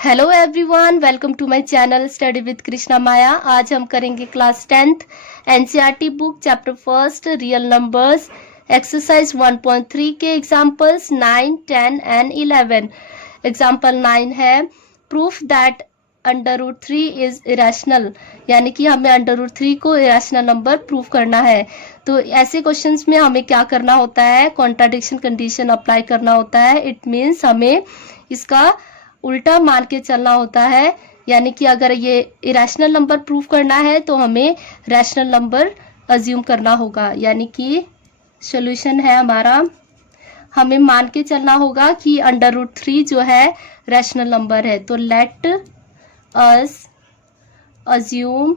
Hello everyone, welcome to my channel study with Krishna Maya. आज हम करेंगे class 10th NCERT book chapter first real numbers exercise 1.3 के examples 9, 10 and 11। Example 9 है proof that √3 is irrational, यानी कि हमें √3 को इरेशनल नंबर प्रूफ करना है। तो ऐसे क्वेश्चंस में हमें क्या करना होता है, कॉन्ट्राडिक्शन कंडीशन अप्लाई करना होता है। इट मीन्स हमें इसका उल्टा मान के चलना होता है, यानी कि अगर ये इरेशनल नंबर प्रूफ करना है तो हमें रैशनल नंबर अज्यूम करना होगा। यानी कि सॉल्यूशन है हमारा, हमें मान के चलना होगा कि √3 जो है रैशनल नंबर है। तो let us assume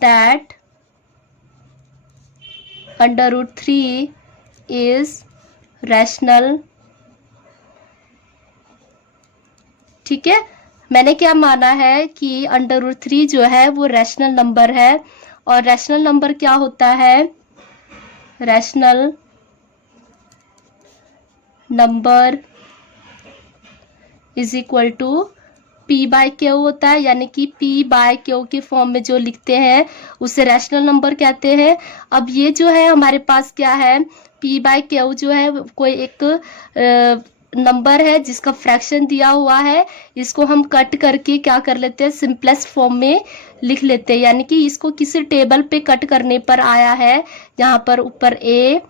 that √3 is rational. ठीक है, मैंने क्या माना है कि √3 जो है वो रैशनल नंबर है। और रैशनल नंबर क्या होता है, rational number is equal to P/Q होता है, यानी कि P/Q के फॉर्म में जो लिखते हैं उसे रैशनल नंबर कहते हैं। अब ये जो है हमारे पास क्या है, P/Q जो है कोई एक नंबर है जिसका फ्रैक्शन दिया हुआ है। इसको हम कट करके क्या कर लेते हैं, सिंपलेस्ट फॉर्म में लिख लेते हैं। यानी कि इसको किसी टेबल पे कट करने पर आया है, यहाँ पर ऊपर A,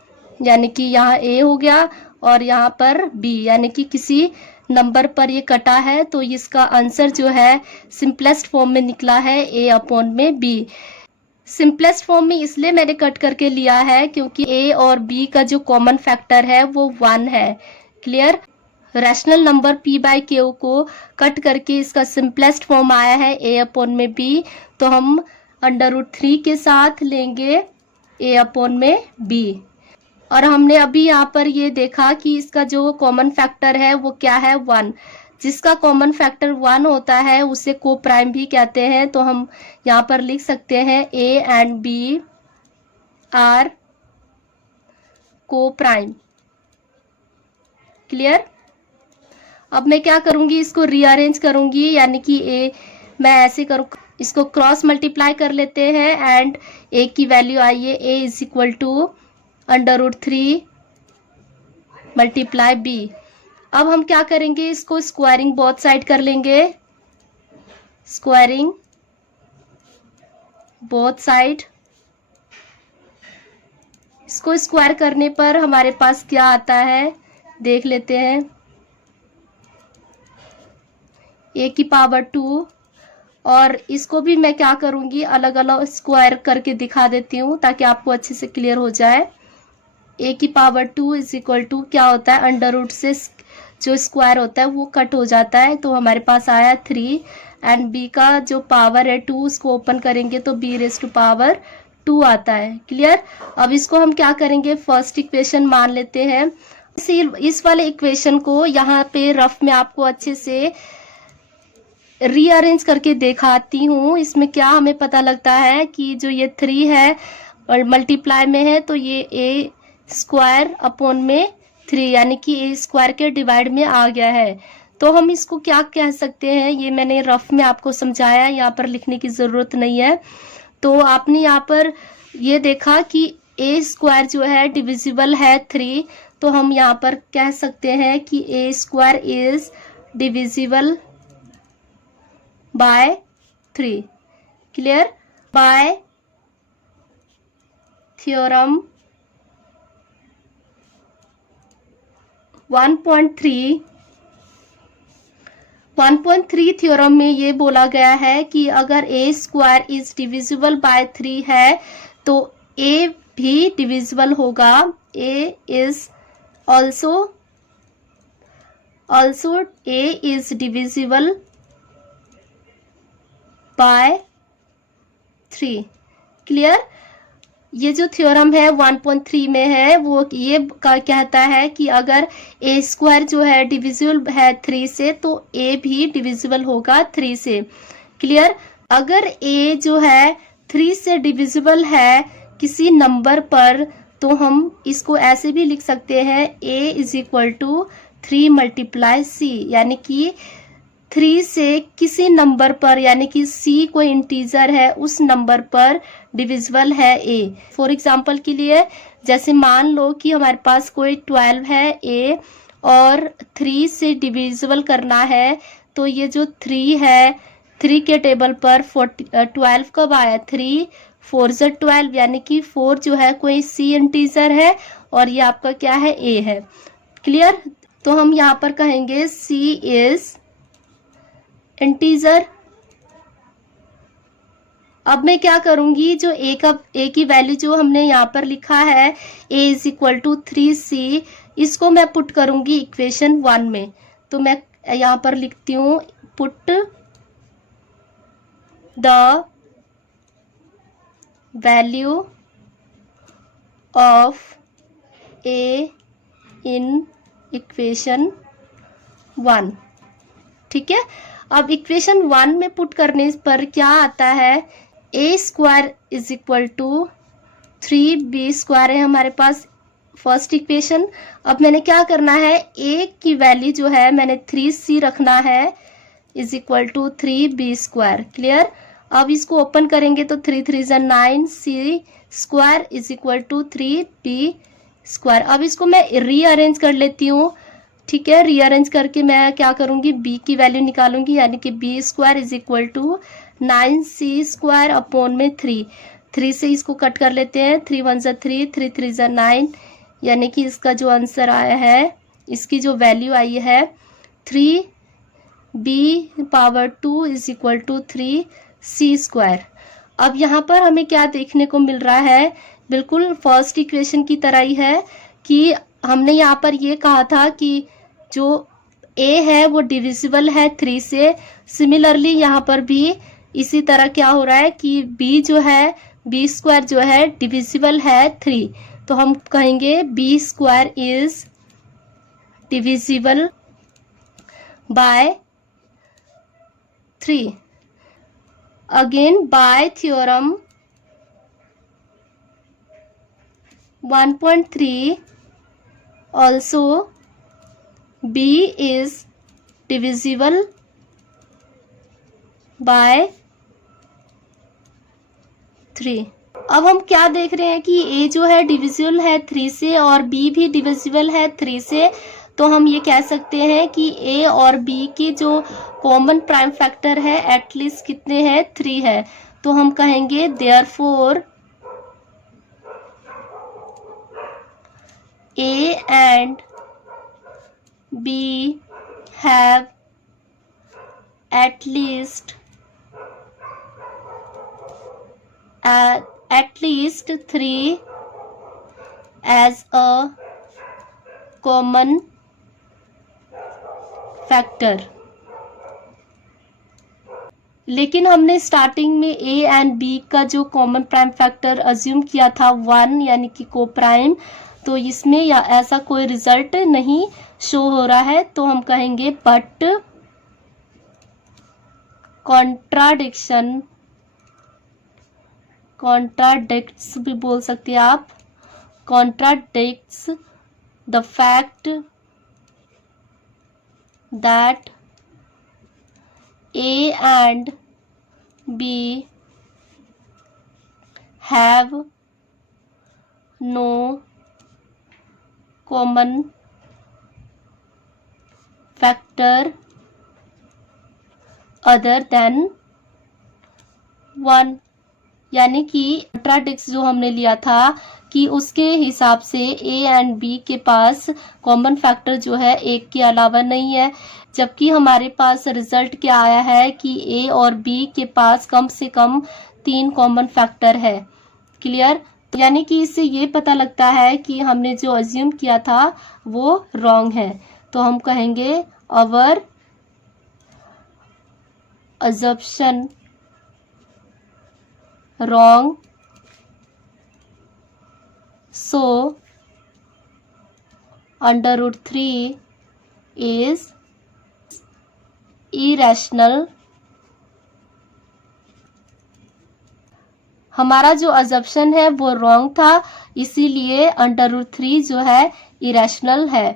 यानी कि यहाँ A हो गया और यहाँ पर B, यानी कि किसी नंबर पर ये कटा है। तो इसका आंसर जो है सिंपलेस्ट फॉर्म में निकला है A/B। सिंपलेस्ट फॉर्म में इसलिए मैंने कट करके लिया है क्योंकि A और B का जो कॉमन फैक्टर है वो 1 है। क्लियर, रैशनल नंबर P/Q को कट करके इसका सिंपलेस्ट फॉर्म आया है A/B। तो हम √3 के साथ लेंगे A/B। और हमने अभी यहाँ पर ये देखा कि इसका जो कॉमन फैक्टर है वो क्या है, 1। जिसका कॉमन फैक्टर 1 होता है उसे को प्राइम भी कहते हैं। तो हम यहाँ पर लिख सकते हैं A एंड B आर को प्राइम। क्लियर, अब मैं क्या करूंगी, इसको रीअरेंज करूंगी, यानी कि मैं ऐसे करूँ, इसको क्रॉस मल्टीप्लाई कर लेते हैं एंड A की वैल्यू आई है A is equal to √3 multiply B। अब हम क्या करेंगे, इसको स्क्वायरिंग बोथ साइड कर लेंगे, स्क्वायरिंग बोथ साइड। इसको स्क्वायर करने पर हमारे पास क्या आता है, देख लेते हैं। A⁻², और इसको भी मैं क्या करूंगी, अलग अलग स्क्वायर करके दिखा देती हूँ ताकि आपको अच्छे से क्लियर हो जाए। A⁻² इज इक्वल टू क्या होता है, अंडर रूट से जो स्क्वायर होता है वो कट हो जाता है। तो हमारे पास आया 3 एंड B का जो पावर है 2, उसको ओपन करेंगे तो B⁻² आता है। क्लियर, अब इसको हम क्या करेंगे, फर्स्ट इक्वेशन मान लेते हैं। इस वाले इक्वेशन को यहाँ पे रफ में आपको अच्छे से रीअरेंज करके दिखाती हूँ। इसमें क्या हमें पता लगता है कि जो ये 3 है और मल्टीप्लाई में है तो ये A²/3, यानी कि A² के डिवाइड में आ गया है। तो हम इसको क्या कह सकते हैं, ये मैंने रफ में आपको समझाया, यहाँ पर लिखने की ज़रूरत नहीं है। तो आपने यहाँ पर ये देखा कि A² जो है डिविजिबल है 3, तो हम यहाँ पर कह सकते हैं कि A² is divisible by 3। Clear, bye theorem 1.3 theorem में ये बोला गया है कि अगर A² इज डिविजिबल बाय 3 है तो A भी डिविजिबल होगा। A is also A is divisible by 3। Clear, ये जो थ्योरम है 1.3 में है वो ये कहता है कि अगर A² जो है डिविजिबल है 3 से तो A भी डिविजिबल होगा 3 से। क्लियर, अगर A जो है 3 से डिविजिबल है किसी नंबर पर तो हम इसको ऐसे भी लिख सकते हैं A is equal to 3 multiply c, यानी कि 3 से किसी नंबर पर, यानी कि सी कोई इंटीजर है उस नंबर पर डिविजिबल है ए। फॉर एग्जांपल के लिए जैसे मान लो कि हमारे पास कोई 12 है ए और 3 से डिविजिबल करना है, तो ये जो 3 है 3 के टेबल पर 12 कब आया, 3 4 ज़ 12, यानी कि 4 जो है कोई सी इंटीजर है और ये आपका क्या है ए है। क्लियर। तो हम यहाँ पर कहेंगे सी इज इंटीजर। अब मैं क्या करूंगी, जो ए की वैल्यू जो हमने यहाँ पर लिखा है a is equal to 3c, इसको मैं पुट करूंगी इक्वेशन 1 में। तो मैं यहाँ पर लिखती हूँ put the value of a in equation 1। ठीक है। अब इक्वेशन 1 में पुट करने पर क्या आता है, a square is equal to 3b square है हमारे पास फर्स्ट इक्वेशन। अब मैंने क्या करना है, ए की वैल्यू जो है मैंने 3c रखना है is equal to 3b square. Clear. अब इसको ओपन करेंगे तो 3 3 ज़ 9, c square is equal to 3b square. अब इसको मैं रीअरेंज कर लेती हूँ। ठीक है। रीअरेंज करके मैं क्या करूंगी, b की वैल्यू निकालूंगी, यानी कि b square is equal to 9c square upon में 3 से इसको कट कर लेते हैं, 3 1 ज़ 3, 3 3 ज़ 9, यानी कि इसका जो आंसर आया है, इसकी जो वैल्यू आई है 3b power 2 is equal to 3c square. अब यहाँ पर हमें क्या देखने को मिल रहा है, बिल्कुल फर्स्ट इक्वेशन की तरह ही है कि हमने यहाँ पर ये कहा था कि जो a है वो डिविजिबल है 3 से। सिमिलरली यहाँ पर भी इसी तरह क्या हो रहा है कि b जो है b स्क्वायर जो है डिविजिबल है 3, तो हम कहेंगे b square is divisible by 3। Again bye theorem 1.3 also b is divisible by 3। अब हम क्या देख रहे हैं कि a जो है डिविजिबल है 3 से और b भी डिविजिबल है 3 से, तो हम ये कह सकते हैं कि a और b की जो कॉमन प्राइम फैक्टर है एटलीस्ट कितने हैं, 3 है। तो हम कहेंगे therefore A and B have at least 3 as a common factor। लेकिन हमने स्टार्टिंग में A एंड B का जो कॉमन प्राइम फैक्टर अज्यूम किया था 1, यानी कि को प्राइम, तो इसमें या ऐसा कोई रिजल्ट नहीं शो हो रहा है। तो हम कहेंगे बट कॉन्ट्राडिक्ट्स भी बोल सकते हैं आप, contradicts the fact that A and B have no common factor other than 1। यानी कि कॉन्ट्राडिक्ट्स जो हमने लिया था कि उसके हिसाब से A एंड B के पास कॉमन फैक्टर जो है एक के अलावा नहीं है, जबकि हमारे पास रिजल्ट क्या आया है कि A और B के पास कम से कम 3 कॉमन फैक्टर है। क्लियर। यानी कि इससे ये पता लगता है कि हमने जो अज्यूम किया था वो रॉन्ग है। तो हम कहेंगे अवर assumption wrong, so under root 3 is irrational। हमारा जो अजम्पशन है वो रॉन्ग था, इसीलिए अंडर रूट 3 जो है इरेशनल है।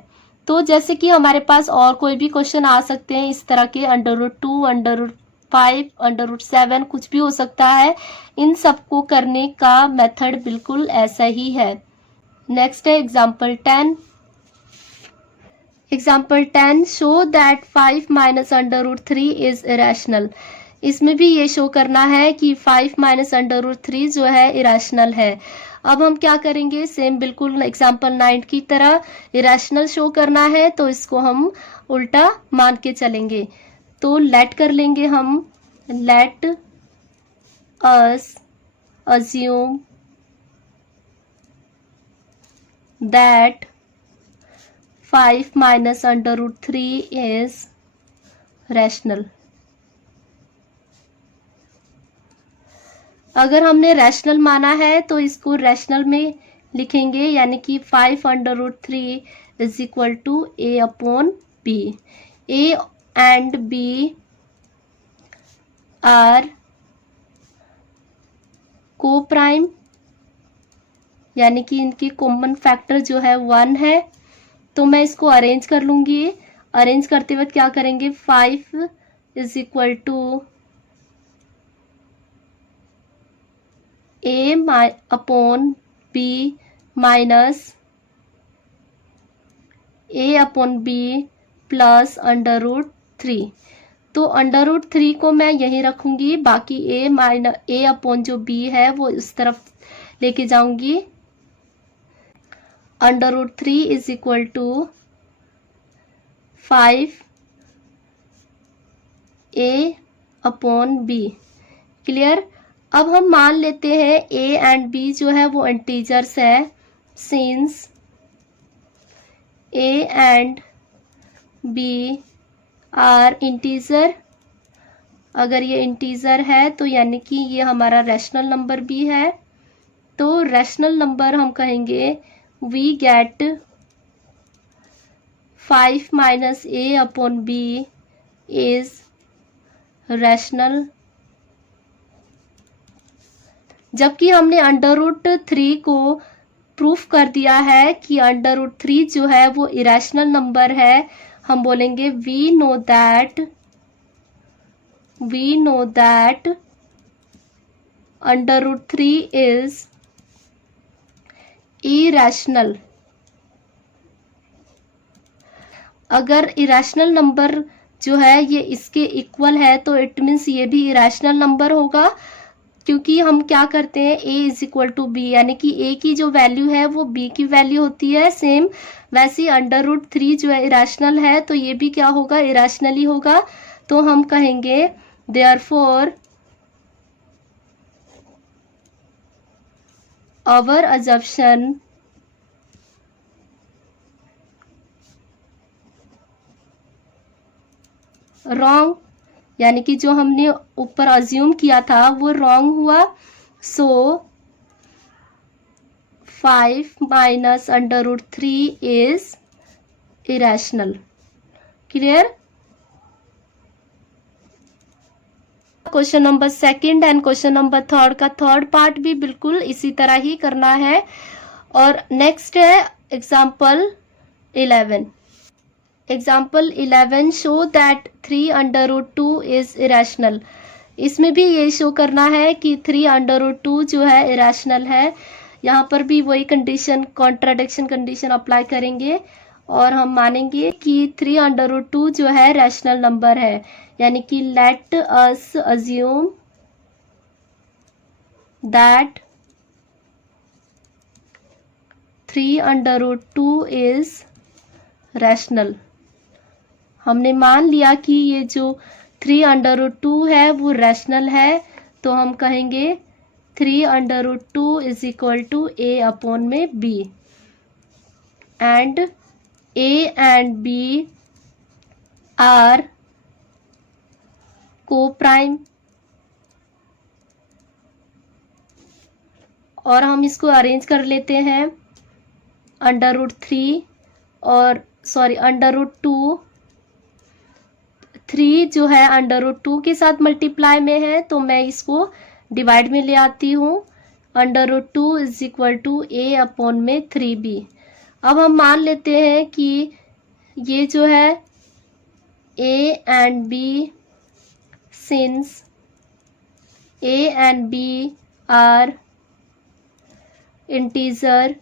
तो जैसे कि हमारे पास और कोई भी क्वेश्चन आ सकते हैं इस तरह के, √2, √5, √7 कुछ भी हो सकता है। इन सबको करने का मेथड बिल्कुल ऐसा ही है। नेक्स्ट है example 10। Example 10, show that 5 minus √3 is irrational. इसमें भी ये शो करना है कि 5 माइनस √3 जो है इरेशनल है। अब हम क्या करेंगे, सेम बिल्कुल एग्जाम्पल 9 की तरह इरेशनल शो करना है, तो इसको हम उल्टा मान के चलेंगे। तो लेट कर लेंगे हम, let us assume that 5 minus √3 is rational। अगर हमने रैशनल माना है तो इसको रैशनल में लिखेंगे, यानी कि 5 √3 is equal to a/b। a and b are coprime, यानी कि इनकी कॉमन फैक्टर जो है 1 है। तो मैं इसको अरेंज कर लूंगी। अरेंज करते वक्त क्या करेंगे, 5 is equal to a/b minus a/b plus √3। तो √3 को मैं यहीं रखूंगी, बाकी a जो b है वो इस तरफ लेके जाऊंगी। √3 is equal to 5 a/b। Clear. अब हम मान लेते हैं a एंड b जो है वो इंटीजर्स है। Since a and b are integer, अगर ये इंटीजर है तो यानी कि ये हमारा रैशनल नंबर भी है। तो रैशनल नंबर हम कहेंगे we get 5 minus a/b is rational. जबकि हमने √3 को प्रूफ कर दिया है कि √3 जो है वो इरेशनल नंबर है। हम बोलेंगे we know that √3 is irrational. अगर इरेशनल नंबर जो है ये इसके इक्वल है तो इट मीन्स ये भी इरेशनल नंबर होगा, क्योंकि हम क्या करते हैं a is equal to b, यानी कि a की जो वैल्यू है वो b की वैल्यू होती है। सेम वैसे √3 जो है इरेशनल है तो ये भी क्या होगा, इरेशनल ही होगा। तो हम कहेंगे देयरफॉर आवर अजम्पशन रॉन्ग, यानी कि जो हमने ऊपर अज्यूम किया था वो रॉन्ग हुआ। सो 5 minus √3 is irrational. Clear. Question number 2 and question number 3 का थर्ड पार्ट भी बिल्कुल इसी तरह ही करना है। और नेक्स्ट है example 11। Example 11, show that 3 √2 is irrational. इसमें भी ये शो करना है कि 3 √2 जो है इरेशनल है। यहाँ पर भी वही कंडीशन, कॉन्ट्राडिक्शन कंडीशन अप्लाई करेंगे और हम मानेंगे कि 3 √2 जो है रैशनल नंबर है, यानी कि let us assume that 3 √2 is rational. हमने मान लिया कि ये जो 3 √2 है वो रैशनल है, तो हम कहेंगे 3 √2 is equal to a/b and a and b are coprime. और हम इसको अरेंज कर लेते हैं, √3 और √2, 3 जो है √2 के साथ मल्टीप्लाई में है तो मैं इसको डिवाइड में ले आती हूँ। √2 इज इक्वल टू a/3b। अब हम मान लेते हैं कि ये जो है A and B, since A and B are integers,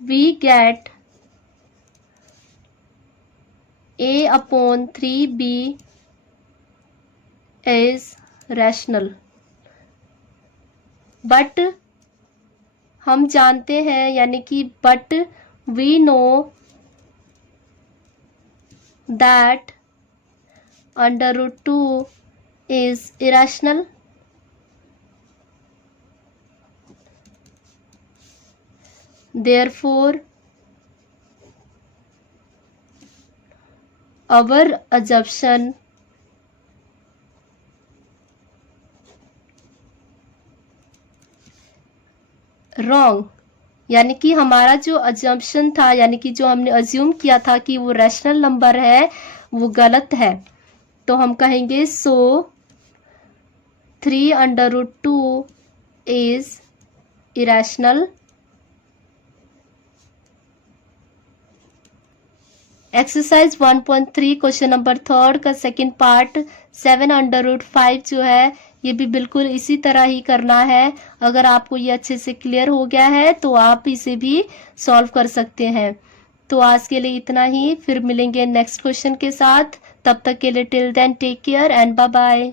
we get A upon 3B is rational. But हम जानते हैं, यानी कि but we know that √2 is irrational. Therefore, our assumption wrong, यानी कि हमारा जो अजम्पशन था, यानी कि जो हमने अज्यूम किया था कि वो रैशनल नंबर है, वो गलत है. तो हम कहेंगे सो 3√2 is irrational. Exercise 1.3 question number 3 का सेकंड पार्ट 7√5 जो है, ये भी बिल्कुल इसी तरह ही करना है. अगर आपको ये अच्छे से क्लियर हो गया है तो आप इसे भी सॉल्व कर सकते हैं. तो आज के लिए इतना ही, फिर मिलेंगे नेक्स्ट क्वेश्चन के साथ. तब तक के लिए till then take care and bye bye.